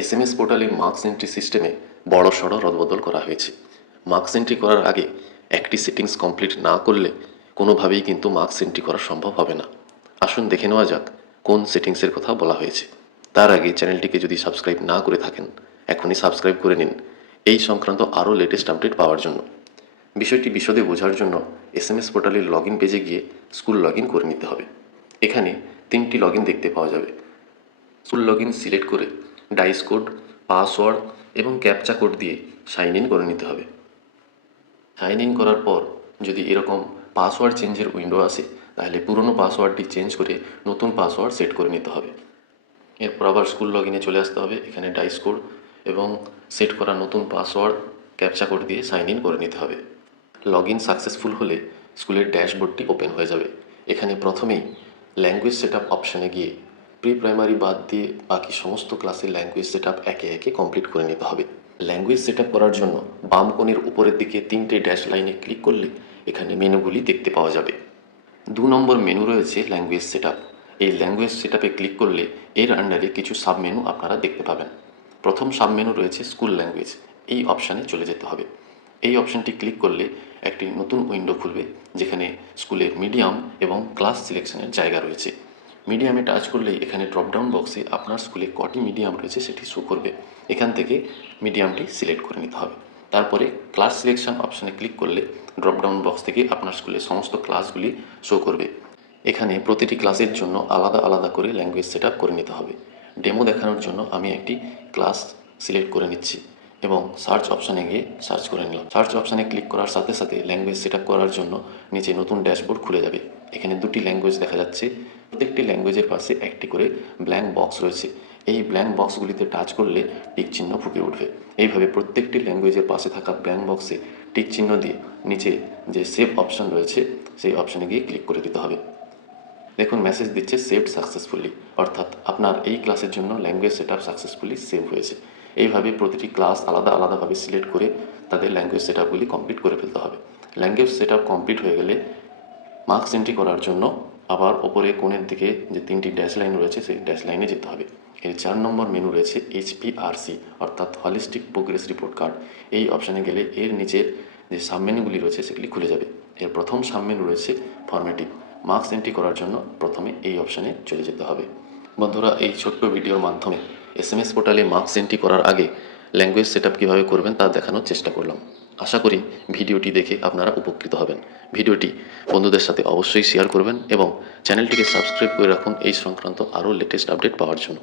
SMS পোর্টালে marks entry সিস্টেমে বড়সড় রদবদল করা হয়েছে। মার্কস এন্ট্রি করার আগে একটি সেটিংস কমপ্লিট না করলে কোনোভাবেই কিন্তু মার্কস এন্ট্রি করা সম্ভব হবে না। আসুন দেখে নেওয়া যাক কোন সেটিংসের কথা বলা হয়েছে। তার আগে চ্যানেলটিকে যদি সাবস্ক্রাইব না করে থাকেন এখনই সাবস্ক্রাইব করে নিন এই সংক্রান্ত আরও লেটেস্ট আপডেট পাওয়ার জন্য। বিষয়টি বিশদে বোঝার জন্য এসএমএস পোর্টালের লগ ইন পেজে গিয়ে স্কুল লগ ইন করে নিতে হবে। এখানে 3টি লগ ইন দেখতে পাওয়া যাবে। স্কুল লগ ইন সিলেক্ট করে ডাইস কোড, পাসওয়ার্ড এবং ক্যাপচা কোড দিয়ে সাইন ইন করে নিতে হবে। সাইন ইন করার পর যদি এরকম পাসওয়ার্ড চেঞ্জের উইন্ডো আসে তাহলে পুরনো পাসওয়ার্ডটি চেঞ্জ করে নতুন পাসওয়ার্ড সেট করে নিতে হবে। এরপর আবার স্কুল লগ ইনে চলে আসতে হবে। এখানে ডাইস কোড এবং সেট করা নতুন পাসওয়ার্ড ক্যাপচা কোড দিয়ে সাইন ইন করে নিতে হবে। লগ ইন সাকসেসফুল হলে স্কুলের ড্যাশবোর্ডটি ওপেন হয়ে যাবে। এখানে প্রথমেই ল্যাঙ্গুয়েজ সেট আপ অপশানে গিয়ে প্রি প্রাইমারি বাদ দিয়ে বাকি সমস্ত ক্লাসের ল্যাঙ্গুয়েজ সেট আপ একে একে কমপ্লিট করে নিতে হবে। ল্যাঙ্গুয়েজ সেট আপ করার জন্য বাম কোণের উপরের দিকে 3টে ড্যাশ লাইনে ক্লিক করলে এখানে মেনুগুলি দেখতে পাওয়া যাবে। 2 নম্বর মেনু রয়েছে ল্যাঙ্গুয়েজ সেট আপ। এই ল্যাঙ্গুয়েজ সেট আপে ক্লিক করলে এর আন্ডারে কিছু সাব মেনু আপনারা দেখতে পাবেন। প্রথম সাব মেনু রয়েছে স্কুল ল্যাঙ্গুয়েজ। এই অপশানে চলে যেতে হবে। এই অপশানটি ক্লিক করলে একটি নতুন উইন্ডো খুলবে যেখানে স্কুলের মিডিয়াম এবং ক্লাস সিলেকশনের জায়গা রয়েছে। মিডিয়ামে টাচ করলেই এখানে ড্রপডাউন বক্সে আপনার স্কুলে কটি মিডিয়াম রয়েছে সেটি শো করবে। এখান থেকে মিডিয়ামটি সিলেক্ট করে নিতে হবে। তারপরে ক্লাস সিলেকশন অপশানে ক্লিক করলে ড্রপডাউন বক্স থেকে আপনার স্কুলের সমস্ত ক্লাসগুলি শো করবে। এখানে প্রতিটি ক্লাসের জন্য আলাদা আলাদা করে ল্যাঙ্গুয়েজ সেট আপ করে নিতে হবে। ডেমো দেখানোর জন্য আমি একটি ক্লাস সিলেক্ট করে নিচ্ছি এবং সার্চ অপশানে গিয়ে সার্চ করে নিলাম। সার্চ অপশানে ক্লিক করার সাথে সাথে ল্যাঙ্গুয়েজ সেট আপ করার জন্য নিচে নতুন ড্যাশবোর্ড খুলে যাবে। এখানে 2টি ল্যাঙ্গুয়েজ দেখা যাচ্ছে। প্রত্যেকটি ল্যাঙ্গুয়েজের পাশে একটি করে ব্ল্যাঙ্ক বক্স রয়েছে। এই ব্ল্যাঙ্ক বক্সগুলিতে টাচ করলে টিক চিহ্ন ফুটে উঠবে। এইভাবে প্রত্যেকটি ল্যাঙ্গুয়েজের পাশে থাকা ব্ল্যাঙ্ক বক্সে টিক চিহ্ন দিয়ে নিচে যে সেভ অপশান রয়েছে সেই অপশানে গিয়ে ক্লিক করে দিতে হবে। দেখুন মেসেজ দিচ্ছে সেভড সাকসেসফুলি, অর্থাৎ আপনার এই ক্লাসের জন্য language set up successfully save হয়েছে। এইভাবে প্রতিটি ক্লাস আলাদা আলাদাভাবে সিলেক্ট করে তাদের ল্যাঙ্গুয়েজ সেট আপগুলি কমপ্লিট করে ফেলতে হবে। ল্যাঙ্গুয়েজ সেট আপ কমপ্লিট হয়ে গেলে মার্কস এন্ট্রি করার জন্য আবার ওপরে কোণের দিকে যে 3টি ড্যাশ লাইন রয়েছে সেই ড্যাশ লাইনে যেতে হবে। এর 4 নম্বর মেনু রয়েছে HPRC অর্থাৎ হলিস্টিক প্রোগ্রেস রিপোর্ট কার্ড। এই অপশানে গেলে এর নিচের যে সাবমেনুগুলি রয়েছে সেগুলি খুলে যাবে। এর প্রথম সাবমেনু রয়েছে ফরম্যাটিং। মার্কস এন্ট্রি করার জন্য প্রথমে এই অপশানে চলে যেতে হবে। বন্ধুরা, এই ছোট্ট ভিডিওর মাধ্যমে এসএমএস পোর্টালে মার্কস এন্ট্রি করার আগে ল্যাঙ্গুয়েজ সেট আপ কীভাবে করবেন তা দেখানোর চেষ্টা করলাম। আশা করি ভিডিওটি দেখে আপনারা উপকৃত হবেন। ভিডিওটি বন্ধুদের সাথে অবশ্যই শেয়ার করবেন এবং চ্যানেলটিকে সাবস্ক্রাইব করে রাখুন এই সংক্রান্ত আরও লেটেস্ট আপডেট পাওয়ার জন্য।